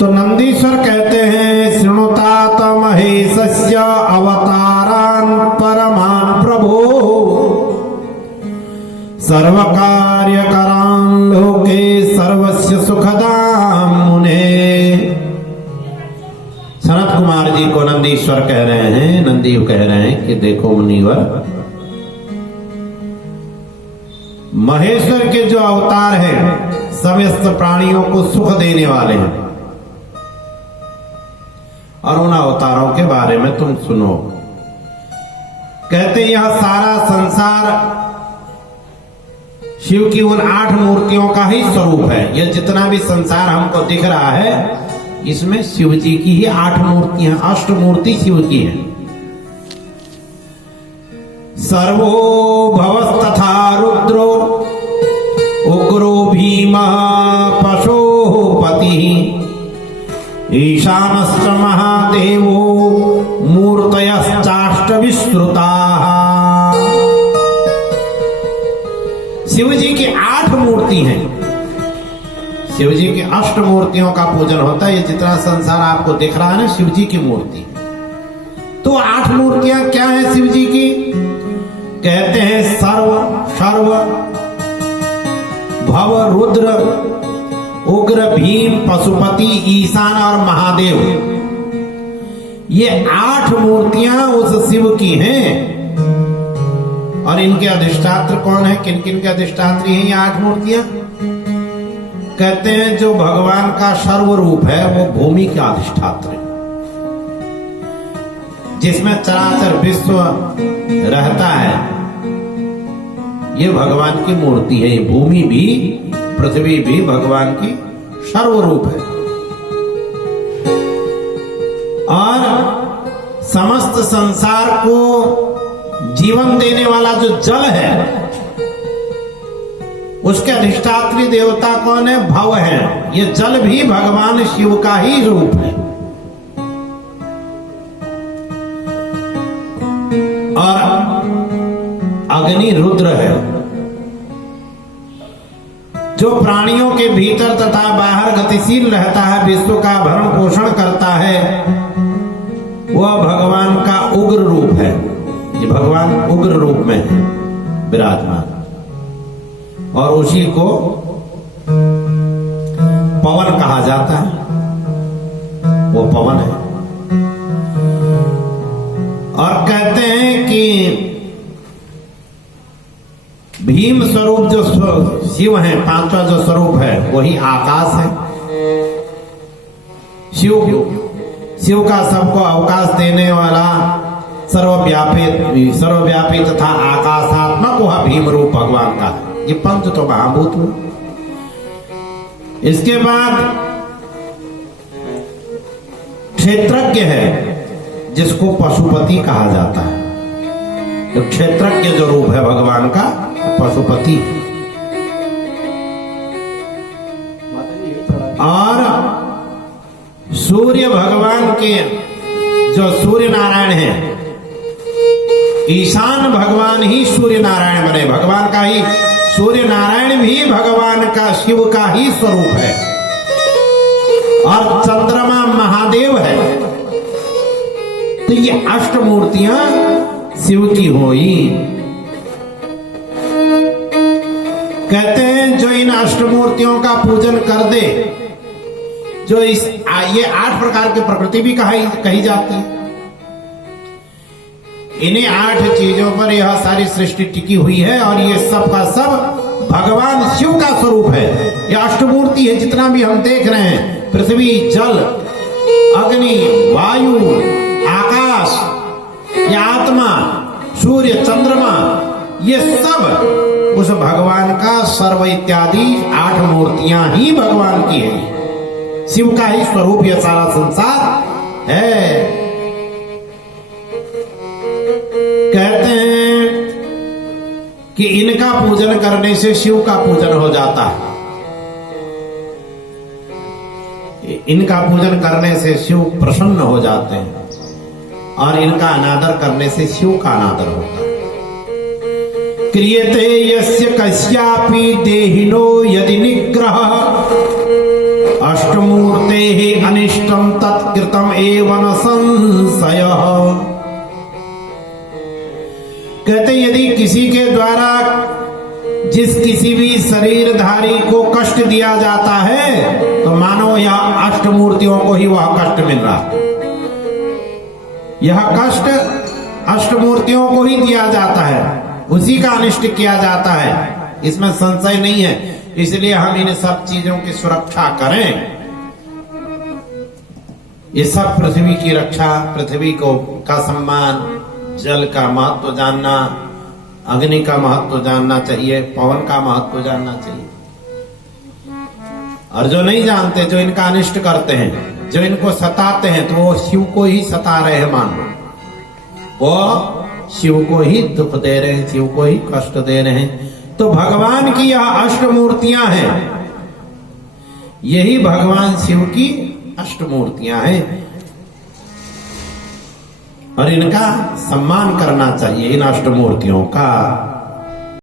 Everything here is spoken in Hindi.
तो नंदीश्वर कहते हैं शृणुतात महेशस्य अवतारान परमान प्रभो सर्वकार्यकरान लोके सर्वस्य सुखदाम मुने। सनत कुमार जी को नंदीश्वर कह रहे हैं, नंदीव कह रहे हैं कि देखो मुनिवर, महेश्वर के जो अवतार हैं समस्त प्राणियों को सुख देने वाले हैं, और उन अवतारों के बारे में तुम सुनो। कहते यह सारा संसार शिव की उन 8 मूर्तियों का ही स्वरूप है। यह जितना भी संसार हमको दिख रहा है इसमें शिव जी की ही 8 मूर्तियां, अष्टमूर्ति शिव की हैं। सर्वो भवस्तथा रुद्रो उग्रो भीम पशुपति ईशानश्च महादेवो मूर्तयश्चाष्टविश्रुताः। शिव जी की 8 मूर्ति हैं। शिव जी की 8 मूर्तियों का पूजन होता है। ये जितना संसार आपको दिख रहा है ना, शिव जी की मूर्ति। तो 8 मूर्तियां क्या है शिव जी की? कहते हैं सर्व, शर्व, भव, रुद्र, उग्र, भीम, पशुपति, ईशान और महादेव। ये 8 मूर्तियां उस शिव की हैं। और इनके अधिष्ठात्र कौन है? किन किन के अधिष्ठात्री हैं ये 8 मूर्तियां? कहते हैं जो भगवान का सर्व रूप है वो भूमि का अधिष्ठात्र है, जिसमें चराचर विश्व रहता है। ये भगवान की मूर्ति है। ये भूमि भी, पृथ्वी भी भगवान की सर्व रूप है। और समस्त संसार को जीवन देने वाला जो जल है उसके अधिष्ठात्री देवता कौन है? भव है। ये जल भी भगवान शिव का ही रूप है। और अग्नि रुद्र है, जो प्राणियों के भीतर तथा बाहर गतिशील रहता है, विश्व का भरण पोषण करता है। वह भगवान का उग्र रूप है। ये भगवान उग्र रूप में है विराजमान। और उसी को पवन कहा जाता है। वो पवन है। और कहते हैं कि भीम स्वरूप जो शिव है, 5वां जो स्वरूप है वही आकाश है। शिव का सबको अवकाश देने वाला सर्वव्यापी तथा आकाशात्मक वह भीम रूप भगवान का है। ये पंच तो महाभूत हुए। इसके बाद क्षेत्रज्ञ है, जिसको पशुपति कहा जाता है। तो क्षेत्रज्ञ जो रूप है भगवान का, पशुपति। और सूर्य भगवान के जो सूर्य नारायण है, ईशान भगवान ही सूर्य नारायण बने। भगवान का ही सूर्य नारायण भी भगवान का, शिव का ही स्वरूप है। और चंद्रमा महादेव है। तो ये 8 मूर्तियां शिव की हुई। कहते हैं जो इन 8 मूर्तियों का पूजन कर दे, जो ये 8 प्रकार की प्रकृति भी कही जाती है। इन्हीं 8 चीजों पर यह सारी सृष्टि टिकी हुई है। और ये सब का सब भगवान शिव का स्वरूप है। यह अष्टमूर्ति है। जितना भी हम देख रहे हैं, पृथ्वी, जल, अग्नि, वायु, आकाश, ये आत्मा, सूर्य, चंद्रमा, ये सब उस भगवान का सर्व इत्यादि 8 मूर्तियां ही भगवान की है। शिव का ही स्वरूप यह सारा संसार है। कहते हैं कि इनका पूजन करने से शिव का पूजन हो जाता है। इनका पूजन करने से शिव प्रसन्न हो जाते हैं। और इनका अनादर करने से शिव का अनादर होता है। क्रियते यस्य कस्यापि देहिनो यदि निग्रह अष्ट अष्टमूर्ते ही अनिष्टम तत्कृतम एवं संशय। कहते यदि किसी के द्वारा जिस किसी भी शरीरधारी को कष्ट दिया जाता है तो मानो यह अष्टमूर्तियों को ही वह कष्ट मिल रहा है। यह कष्ट अष्टमूर्तियों को ही दिया जाता है, उसी का अनिष्ट किया जाता है, इसमें संशय नहीं है। इसलिए हम इन सब चीजों की सुरक्षा करें। ये सब पृथ्वी की रक्षा, पृथ्वी को का सम्मान, जल का महत्व जानना, अग्नि का महत्व जानना चाहिए, पवन का महत्व जानना चाहिए। और जो नहीं जानते, जो इनका अनिष्ट करते हैं, जो इनको सताते हैं, तो वो शिव को ही सता रहे हैं। मान लो वो शिव को ही दुख दे रहे हैं, शिव को ही कष्ट दे रहे हैं। तो भगवान की यह अष्टमूर्तियां हैं, यही भगवान शिव की अष्टमूर्तियां हैं और इनका सम्मान करना चाहिए, इन अष्टमूर्तियों का।